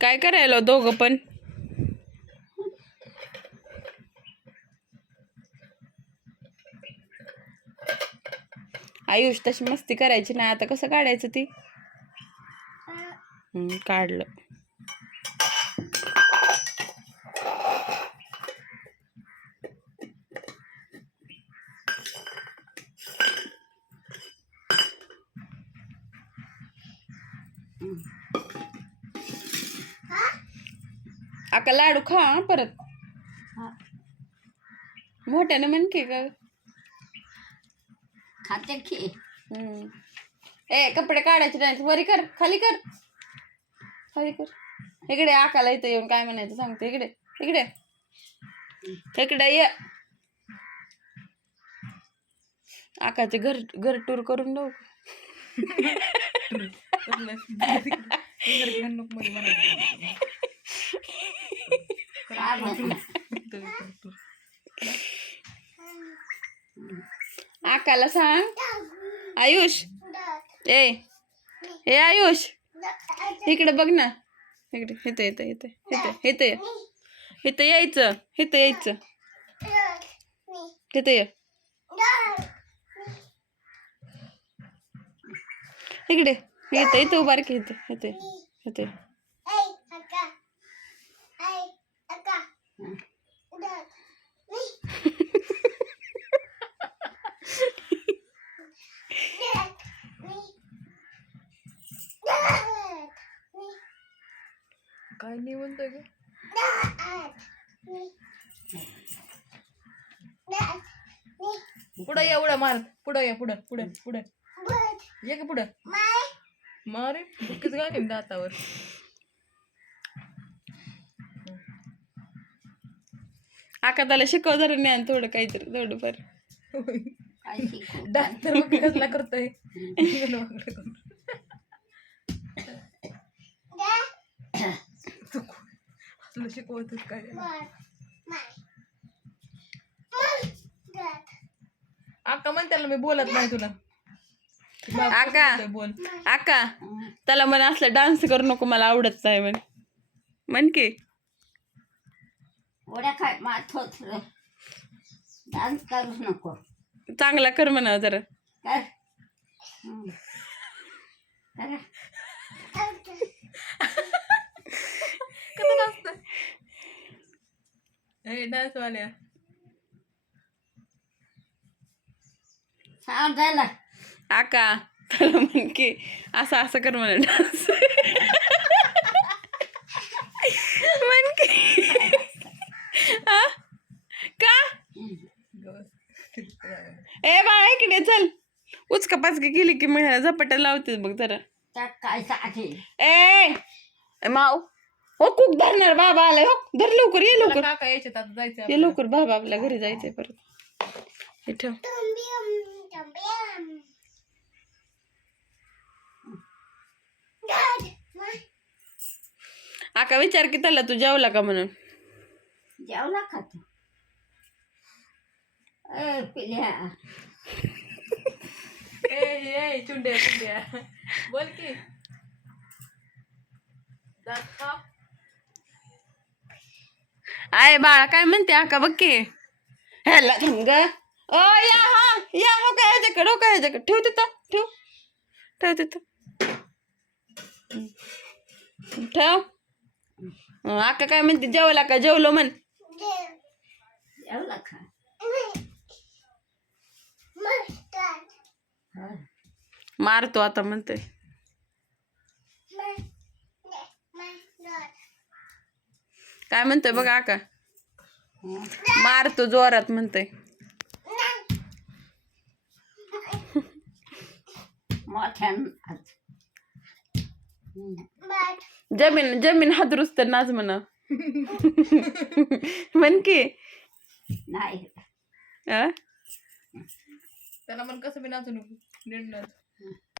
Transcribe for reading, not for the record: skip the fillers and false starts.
काय करायला दोघं पण? आयुष तशी मस्ती करायची नाही, आता कसं काढायचं ती? काढलं. आका लाडू खा हं परत. मोठ्यानं म्हण की ग. खाते की. ए कपडे काढायचे नाही, वरी कर, खाली कर, खाली कर. इकडे आकाला इथं येऊन काय म्हणायचं सांगते. इकडे इकडे इकडे ये. आकाचे घर घर टूर करून देऊ. आकाला सांग आयुष. ए हे आयुष इकडे बघ ना. इकडे इथं इथं इथं इथं इथं इथं यायचं. इथं यायचं. तिथं ये. इकडे इथं इथं उभार की. इथं इथं इथं. काय नाही म्हणतोय ग. पुढं ये उड्या मारत. पुढं ये. पुढं पुढं पुढं ये का पुढं. मारे बुक्कीच घालीन दातावर. आका त्याला शिकव जरा ज्ञान थोडं काहीतरी थोडंफार. दात तर बुक्की कसला करतोय. तुला शिकवत काय. आका म्हण त्याला मी बोलत नाही तुला. आका बोल. आका त्याला म्हण असलं डान्स करू नको, मला आवडत नाही म्हण. म्हण की उड्या काय मारतोच डान्स करूच नको. चांगला कर म्हणा जरा. कर. कसं नाचतं. ए डान्स वाल्या सांग झाला. आका त्याला म्हण की असं असं कर म्हणा डान्स. म्हण की हा? का ए बाळा इकडे चल. उचका पाचकी केली की मग झपाट्या लावते बघ जरा. त्यात काय साठी. ए माऊ हो खूप धरणार बाबा आलाय. हो धर लवकर ये लवकर. काका यायचे आता जायचं. ये लवकर बाबा आपल्या घरी जायचंय परत. हे ठेव. आका विचार की त्याला तू जेवला का म्हणून. जेवला का तू. ए पिल्या. ए चुंड्या चुंड्या बोल की. दात खा. आय बाळा काय म्हणते आका बघ की. ह्याला थांब ग. ओ या हा या. हो काय ह्याच्याकडे. हो काय ह्याच्याकडे. ठेव तिथं. ठेव ठेव तिथं. ठेव. आका काय म्हणते जेवला का. जेवलो म्हण. जेवला का. मारतो आता म्हणतोय. काय म्हणतोय बघा आका. मारतो जोरात म्हणतोय. जमीन जमीन हादरूस तर नाच म्हणा. म्हण की. नाही त्याला मन कसं बी नाचू नको. नीट नाच.